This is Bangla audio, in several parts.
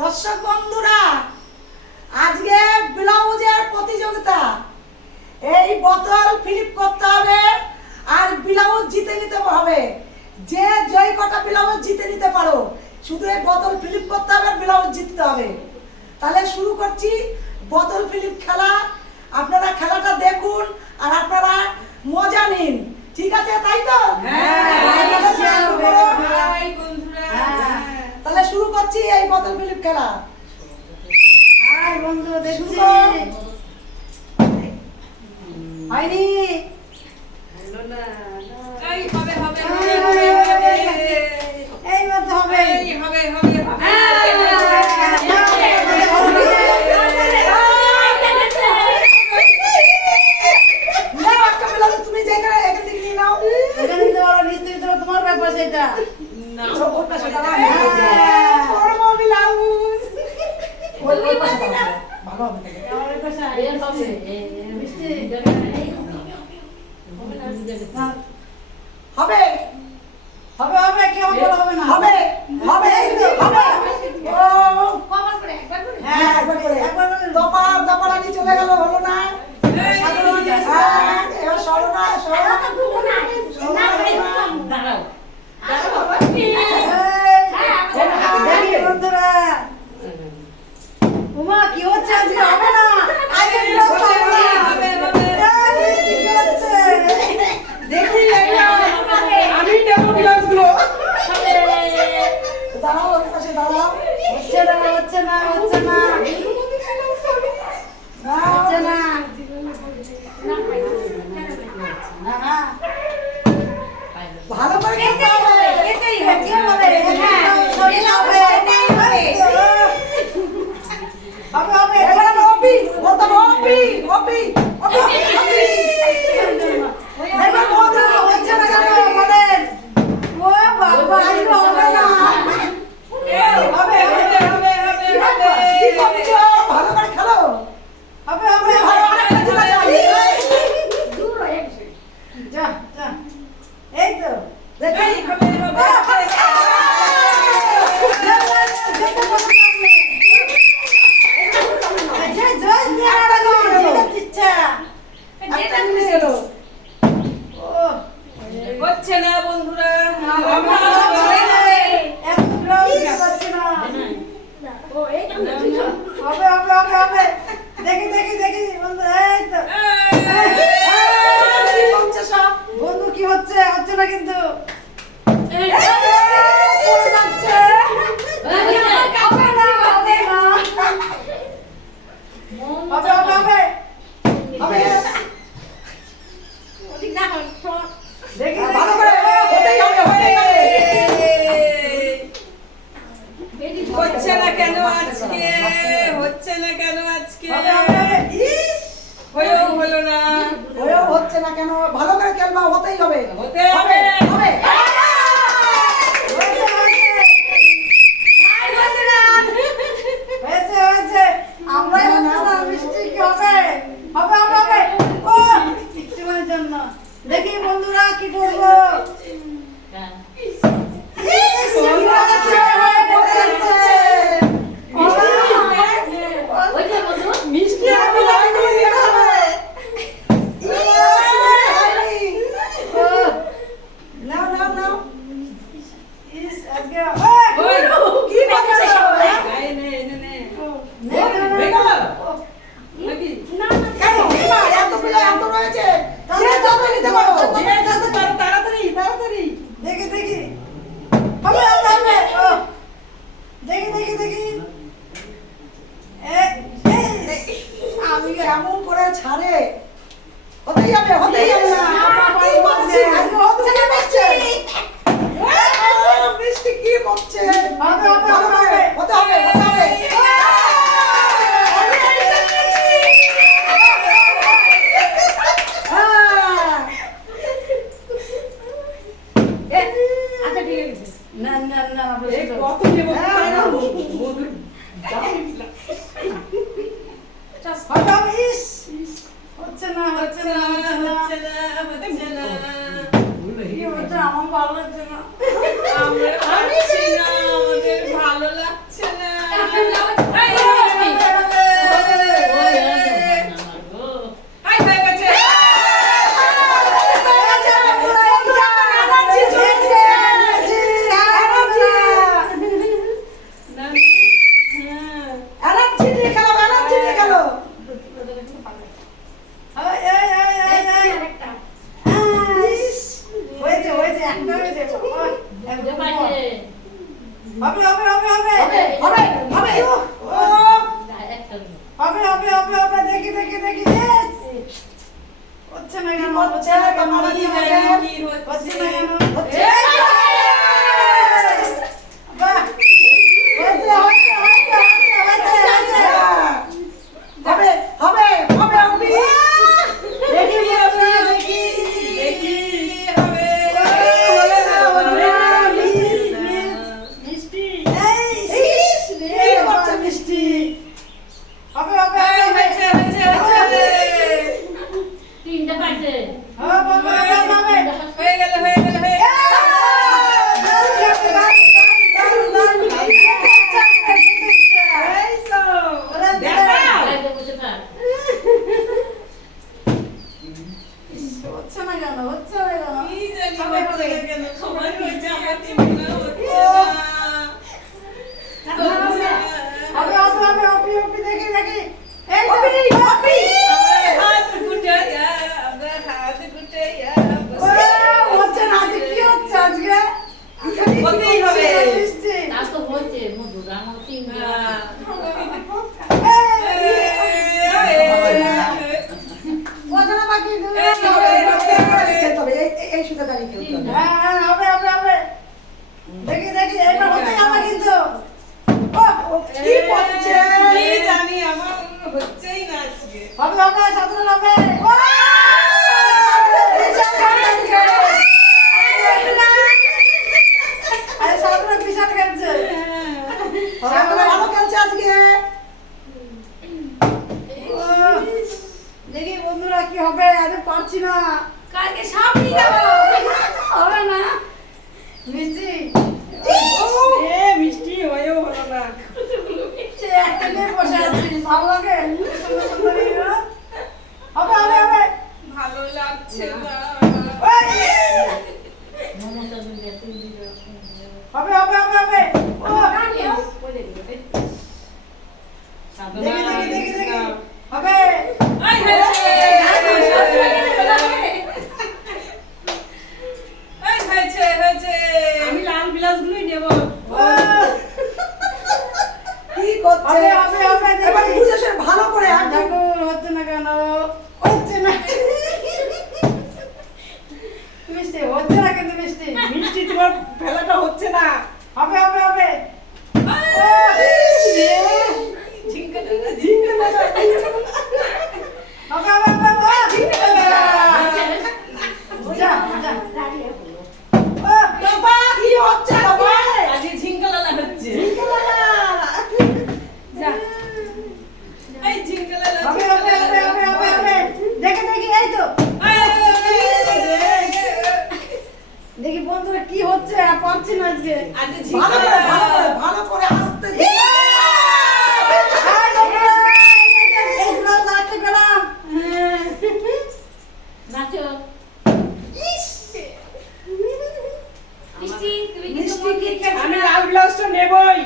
দর্শক বন্ধুরা, আজকে ব্লাউজের প্রতিযোগিতা। এই বোতল ফ্লিপ করতে হবে আর ব্লাউজ জিতে নিতে হবে। যে জয় কটা ব্লাউজ জিতে নিতে পারো, শুধু এই বোতল ফ্লিপ করতে হবে, ব্লাউজ জিততে হবে। তাহলে শুরু করছি বোতল ফ্লিপ খেলা। আপনারা খেলাটা দেখুন আর আপনারা মজা নিন, ঠিক আছে? তাই তো? তাহলে শুরু করছি এই বোতল ফ্লিপ খেলা। বন্ধু দেখছি হয়নি। এইবার হবে তুমি যেখানে এখান থেকে নিয়ে নাও। এখানে নিতে পারো, নিশ্চয়ই তোমার ব্যাপার সেটা। হবে হবে হবে কেউ হবে না। হবে হবে হবে। ও হ্যাঁ একবার করে দপাড়া দপাড়া নিয়ে চলে গেল, হলো না। এবার সরো না, সরো দেখি বন্ধুরা, উমা কি হচ্ছে আজকে? হবে না। দেখি আমি দেবো গ্লাসগুলো। দাঁড়াও, ওই পাশে দাঁড়াও। হচ্ছে না হচ্ছে না হচ্ছে না হচ্ছে না। ভালো করে খেতে হবে। এটাই হবে হবে হবে। এবার অপি, বলতাম অপি অপি অপি অপি। দেখো বন্ধু হচ্ছে না কেন বলেন? ও বাবা আজকে হবে না। কি করছো? ভালো করে খেলো। হবে হবে ভালো আরেকটা চলে যাও। যা যা এই তো দেখি একটা জিনিস এলো। হচ্ছে না বন্ধুরা। দেখি দেখি দেখি বন্ধু, এই তো কি করছে সব? বন্ধু কি হচ্ছে? হচ্ছে না কিন্তু। পড়ে যাচ্ছে। হবে না হবে না। হবে হবে হবে হবে। দেখি ভালো করে হতেই হবে, হতেই হবে। হচ্ছে না কেন আজকে? হচ্ছে না কেন আজকে? হয়েও হলো না। হয়েও হচ্ছে না কেন? ভালো করে খেলবা, হতেই হবে। হতে হবে। হবে। হয়েছে হয়েছে। আমরাই হচ্ছে না, মিষ্টি কি হবে? হবে হবে হবে। ও একটুখানির জন্য দেখি বন্ধুরা কি করবো। মিষ্টি আমি লাইনে নিয়ে খাবে। নাও নাও নাও। ইস আজকে ওই, কি করছে সব? এই নে, নে, নে। নাকি? কেন? এমা, এতগুলো এত রয়েছে। যে যত নিতে পারো। যে যত পারো তাড়াতাড়ি, তাড়াতাড়ি। দেখি দেখি হবে হবে হবে। ও দেখি দেখি দেখি আমি এমন করে ছাড়ে। হতেই হবে, হতেই হবে না। কি করছে? আজকে হচ্ছে না করছে। মিষ্টি কি করছে? হবে হবে ভালো করে, হবে হতে হবে, হতে হবে। না না না এই কত নেবো? হ্যাঁ। মধুর দাম। হবে হবে। ইস হচ্ছে না হচ্ছে হচ্ছে না না, হচ্ছে না হচ্ছে না, হচ্ছে না। কি হচ্ছে? আমার ভালো লাগছে না। আমরা পারছি না, আমাদের ভালো লাগছে না। একদম হবে হবে হবে হবে হবে হবে ও, ও হবে হবে হবে হবে দেখি দেখি দেখি yes! হচ্ছে না কেন হচ্ছে না কেন কি হচ্ছে না হবে? কেন কি হচ্ছে? হচ্ছে না কেন হচ্ছে। বাহ! হচ্ছে, হচ্ছে, হচ্ছে, হচ্ছে, হচ্ছে, হচ্ছে। হবে হবে হবে অম্বি দেখি বন্ধুরা, দেখি। দেখি হবে। হলো না, হলো না, হবে। Miss, miss. মিষ্টি। এই, ইস, রে, বাচ্চা মিষ্টি। হবে, হবে, এই, হবে, হয়েছে, হয়েছে, হয়েছে। তিনটা পাইছে হবে, হবে, হবে, হবে। হয়ে গেল, হয়ে গেল, হয়ে গেল। এই তো। দেখা। লাইটে বসে থাক হচ্ছে না কেন হচ্ছে না কেন কি জানি হবে, হচ্ছে হবে। না কেন? সবার হয়েছে, আমার তিনটা হচ্ছে না। হচ্ছে না। হবে, হবে, হবে, অপি, অপি, দেখি, দেখি। এই তো, অপি, অপি। আমার হাত গুটাইয়া, আমার হাত গুটাইয়া ও, বসে। হচ্ছে না, আজকে কি হচ্ছে আজকে? হতেই হবে। মিষ্টি। তার তো হয়েছে মধু আমার তিনটা ওজনা বাকি খেলতে হবে এই সুতা দাঁড়িয়ে খেলতে হবে হ্যাঁ, হ্যাঁ, হবে, হবে, হবে। দেখি, দেখি, এটা হতেই হবে কিন্তু। ও, কি করছে কি জানি আমার হচ্ছেই না আজকে। হবে, হবে, সাধারণ হবে। ও, আরে সাধারণ বিশাল খেলছে। সামনে ভালো খেলছে আজকে ও, দেখি বন্ধুরা কি হবে আরে পারছি না কালকে সব নিয়ে যাবো। হবে না মিষ্টি এ মিষ্টি হয়েও হলো না। সে একটা নিয়ে বসে আছি ভালো লাগে সুন্দর সুন্দর ইয়ে। হবে হবে হবে ভালো লাগছে না। ওই! মমতা দিদি তিন হবে হবে হবে হবে ও সাধনা, দেখি দেখি দেখি দেখি হবে আই হয়েছে, আই হয়েছে, হয়েছে। আমি লাল বিলাসগুলোই নেব। ও, কি করছে হবে হবে হবে এবার দেখি বুঝে শুনে ভালো করে আর দেখো হচ্ছে না কেন হচ্ছে না মিষ্টি হচ্ছে না কিন্তু মিষ্টি মিষ্টি তোমার ফেলাটা হচ্ছে না। হবে হবে হবে ও, ঝিঙ্কাটা, ঝিঙ্কাটা। হবে হবে হবে ও, যা যা ও, বাবা কি হচ্ছে বাবা আজকে ঝিঙ্কালালা হচ্ছে। যা এই ঝিঙ্কালালা, হবে হবে হবে হবে হবে হবে দেখে দেখি এই তো দেখি বন্ধুরা কি হচ্ছে আর পারছি না আজকে আজকে ভালো করে ভালো করে ভালো করে আসতে দে হাই বন্ধুরা এই ব্লগ লাস্টে পেলাম নাচো মিষ্টি তুমি কি মিষ্টি কি খেতে আমি লাল ব্লাউজটা নেবই।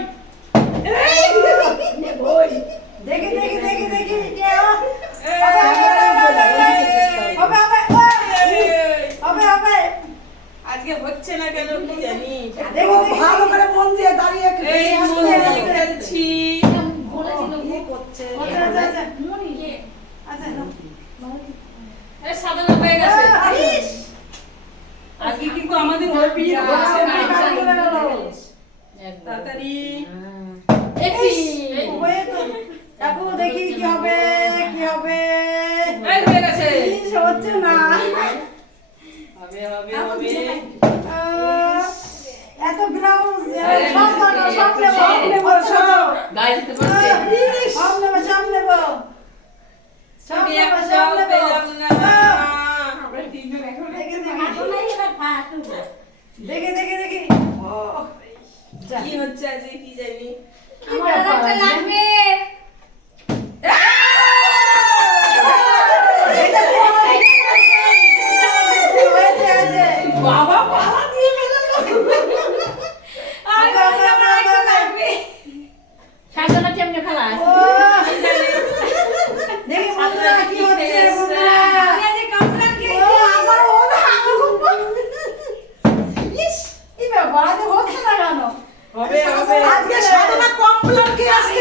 ওই দেখি দেখি দেখি দেখি কে এই, হবে হবে হবে আজকে হচ্ছে না কেন কি জানি। দেখি দেখি ভালো করে মন দিয়ে দাঁড়িয়ে একটু এই দেখে আসতে মনে হবে। খেলছি। বলেছিল কি করছে আচ্ছা আচ্ছা আচ্ছা মনি আচ্ছা এই সাধনা হয়ে গেছে। ইস আজকে কিন্তু আমাদের ওরপিট হচ্ছে না। তাড়াতাড়ি। ওই তো দেখো দেখি কি হবে কি হবে এই হয়ে গেছে। ইস, হচ্ছে না হবে হবে হবে। এত ব্লাউজ আরে, সব বানো সব নেবো সব নেবো, সব। গায়ে দিতে পারছে সব নেবো সব নেবো সব আমি নেবো একটাও সব নেবো পেলাম না। দেখি দেখি দেখি ও যা কি হচ্ছে আজকে কি জানি। কি ব্যাপার লাগবে এটা কি হয়েছে হয়েছে বাবা পালা দিয়ে ফেললো। সাজনা কেমনে ফেলায় ও দেখি বন্ধুরা কি হচ্ছে বন্ধুরা ও আমার ও না ইস কি ব্যাপার আজ হবে হবে আজকে সাধনা কমপ্লেন কি আসছে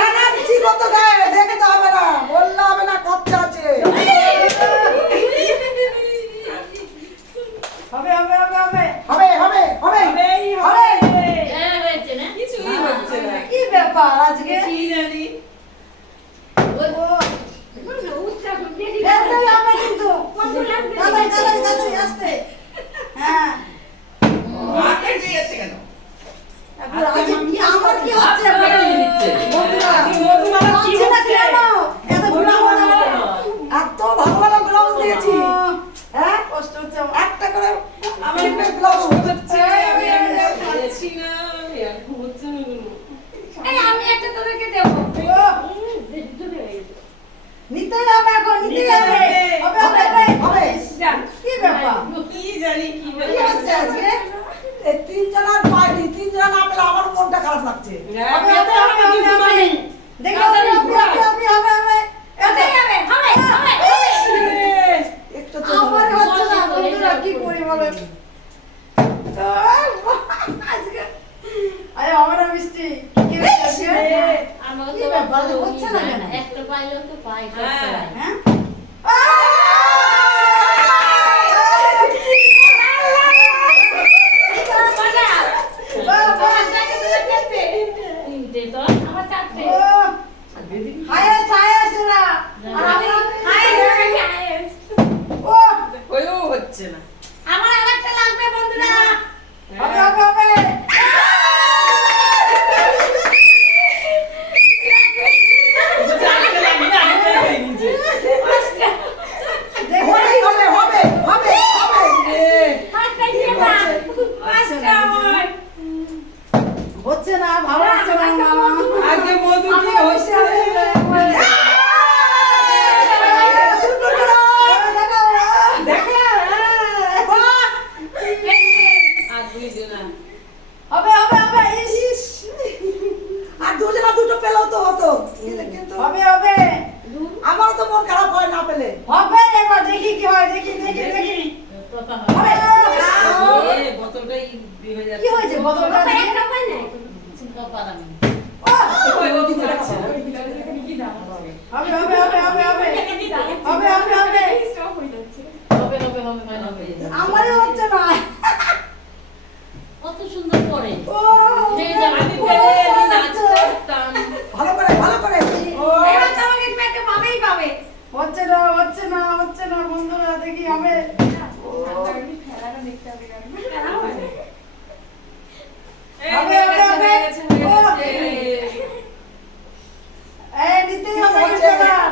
এনার্জি কত গায়ে দেখতে হবে না বললে হবে না খরচা আছে হবে হবে হবে হবে হবে হবে হবে হবেই হবে হবে হ্যাঁ, হয়েছে না? কিছুই হচ্ছে না কি ব্যাপার আজকে কি জানি এটাই হবে কিন্তু তাড়াতাড়ি তাড়াতাড়ি তাড়াতাড়ি আসতে হ্যাঁ আগে দিয়েছে কেন আজকে কি আমার কি হচ্ছে বন্ধুরা মধুমালা কি হচ্ছে না হচ্ছে কেন এত ঘোরা এত ভালো ভালো ব্লাউজ দিয়েছি হ্যাঁ কষ্ট হচ্ছে আমার। একটা করে আমার আমার ব্লাউজ হচ্ছে আমি আর পাচ্ছি না আমি আর হচ্ছে না এই, আমি একটা তোদেরকে দেবো। ও, চলে গেছে। নিতেই হবে এখন নিতেই নিতে হবে হবে। হবে হবে হবে যা কি ব্যাপার কি জানি কি কি হচ্ছে আজকে এই তিনজনের পাইনি তিনজন না পেলে আমার মনটা খারাপ লাগছে হবে হবে হবে হবে হবে দেখো হবে হবে হবে হবে হবে এটাই হবে হবে হবে একটু তো আমার হচ্ছে না বন্ধুরা কি করি বলেন আজকে আরে আমার মিষ্টি কি হচ্ছে আমাকে কি তো ব্যাপার? বলো, হচ্ছে না কেন? একটা পাইলেও তো পাই, হ্যাঁ। করতে পাই। হ্যাঁ তিনটে তো, আমার চারটে। হয়েও হচ্ছে না আমার আরেকটা লাগবে বন্ধুরা হবে হ্যাঁ। হবে হবে চারটে লাগবে আরেকটা হয়ে গেছে দেখো হবেই হবে হবে হবে হবে হচ্ছে না ভালো হচ্ছে না মামা আজকে মধু কি হচ্ছে আর দুই দিনা হবে হবে হবে ইস আর দুজনা দুটো পেলেও তো হতো কিন্তু হবে হবে আমারও তো মন খারাপ হয় না পেলে হবে এবার দেখি কি হয় দেখি দেখি দেখি তোতা হবে। হবে এ বোতলটাই দিয়ে যাচ্ছে কি হয়েছে বোতলটা দিয়ে কপাল আমি। ও, হয়েও যাচ্ছে না হবে হবে হবে হবে হবে হবে হবে হবে হবে, হবে, হবে, হয় না, হয়ে যাবে। আমারই হচ্ছে না কত সুন্দর করে ও হয়ে যাবে। আমি পেলে আমি নাচ করতাম ভালো করে ভালো করে এবার তো আমাকে তুমি একটা পাবেই পাবে হচ্ছে না হচ্ছে না হচ্ছে না বন্ধুরা দেখি হবে হবে, হবে, হবে। এই নিতেই হবে হচ্ছে? কিন্তু এবার।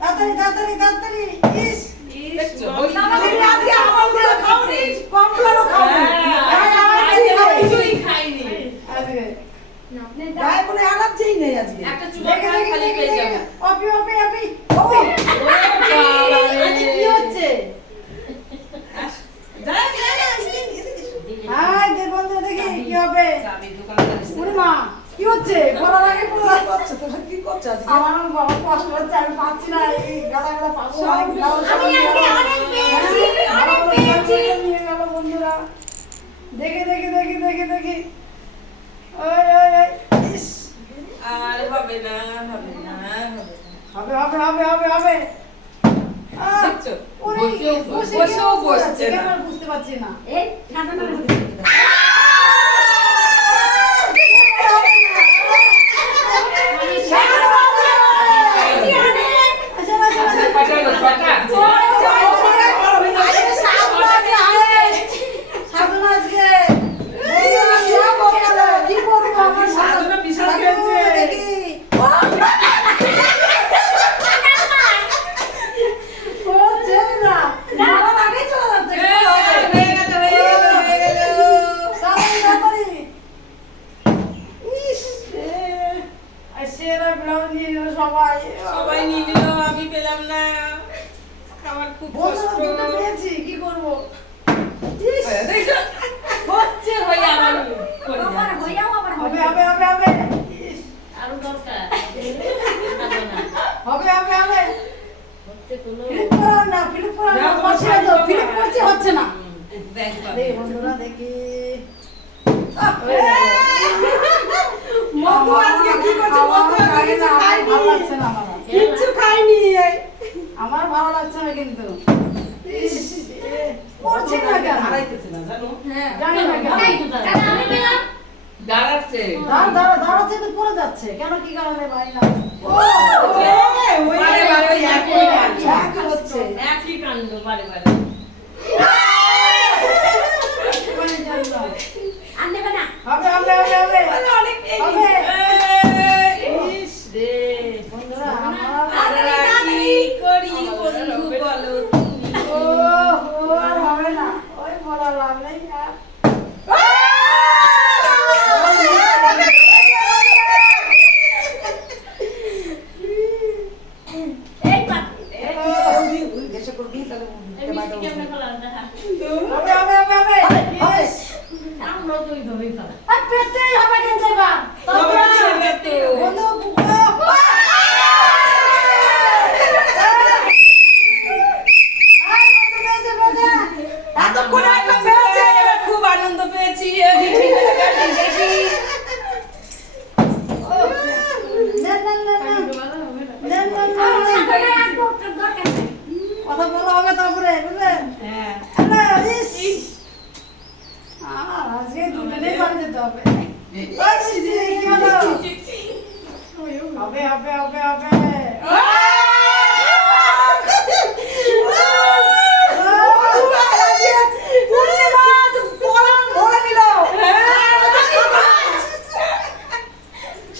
তাড়াতাড়ি তাড়াতাড়ি তাড়াতাড়ি ইস দেখছো তুমি আজকে আমার গুলো খাওনি কমপ্লেনও খাওনি কিছুই খাইনি আজকে গায়ে কোনো এনার্জিই নেই আজকে একটা চুমা দেখে খাই দেখে খালি দেখে পেয়ে দেখে যাবো অপি অপি অপি হবে আজকে কি হচ্ছে হাই দে বন্ধু দেখি কি হবে চাবি দোকানদার ওরে মা কি হচ্ছে পড়ার আগে কি পড়া করছো তোমরা কি করছো আজকে আমার বাবা কষ্ট হচ্ছে আমি পাচ্ছি না এই গালা গালা পাবো আমি আজকে অনেক পেয়েছি অনেক পেয়েছি নিয়ে গেল বন্ধুরা দেখে দেখে দেখে দেখে দেখে ওই ওই ওই ইস আর হবে না হবে না হবে না হবে হবে হবে হবে হবে আহ, দেখছো? ওরে, বসেও বসে বসেও কেউ বসছে কেন না। আর বুঝতে পারছি না এই সাধারণ সাধনা বিশাল খেলছে। হয়ে গেল হয়ে গেল সবাই সবাই নিয়ে নিল আমি পেলাম না আমার খুব কষ্ট পেয়েছি কি করবো দেখো, হচ্ছে হয়ে আমার করে আবার যাচ্ছে। হইয়াও আবার হবে হবে। হবে হবে হবে ইস, আরো দরকার। হবে হবে হবে হচ্ছে কোনো ফিলিপ করার না ফিলিপ করার না না, তোমার হচ্ছে না তো, সাইজ ফিলিপ হবে। করছে হচ্ছে না দেখ বাবা। দেখি বন্ধুরা দেখি মধু আজকে কি করছে? মধু আজকে কিছু খায়নি। ভালো লাগছে না আমার। কিচ্ছু খায়নি। আমার ভালো লাগছে না কিন্তু করছে না কেন হারাইতেছে না জানো? জানি না কেন দাঁড়াচ্ছে দাঁড়াচ্ছে তো পড়ে যাচ্ছে কেন কি কারণে ভাই না বারে বারে ওই একই কাণ্ড। একই হচ্ছে। একই কাণ্ড বারে বারে। হবে হবে হবে হবে অনেক হবে। ইস রে। বন্ধুরা আমার আমরা কি করি বন্ধু বলো তুমি? ও আর হবে না ওই বলা লাভ নেই আর দেশে করবি তাহলে এই মিষ্টি কেমনে ফেলান দেখা। হবে হবে হবে হবে ইস আমরাও তো ওই ধরেই ফেলা। আর পেটেই হবে কিন্তু এবার তবে ছেলে তো। বন্ধু এতক্ষণে একটা পেয়েছে। এবার খুব আনন্দ পেয়েছি। এই ঠিক আছে, কাটি দেখি। কথা বলা হবে তারপরে বুঝলেন হ্যাঁ। আজকে দুজনেই বাড়ি যেতে হবে কি হলো? হবে হবে হবে হবে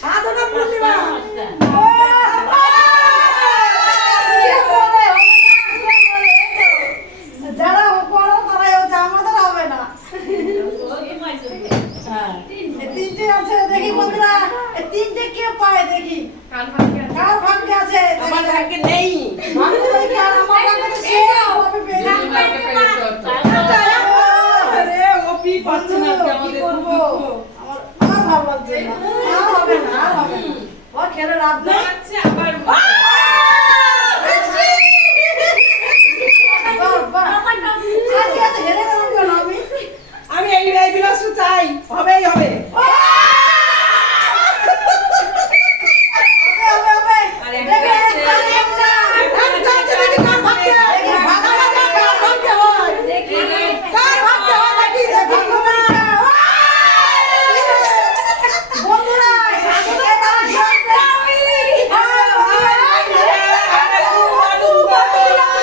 সাধনা পূর্ণিমা। যারা করো তারাই হচ্ছে আমাদের হবে না হ্যাঁ। এই তিনটে আছে দেখি বন্ধুরা এই তিনটে কে পায় দেখি কার ভাগ্যে আছে আমার ভাগ্যে নেই। ভাগ্য দেখি আর আমার ভাগ্যে তো সে হবে পেয়ে আরে ওপি পাচ্ছে না আজকে কি আমাদের করব দুঃখ। আমার আর ভালো লাগছে না আর হবে না আর হবে না ও খেলে লাভ নেই আচ্ছা, আবার বাহ, বাহ। আজকে এত হেরে গেলাম কেন আমি আমি এই বিলাসু চাই। হবেই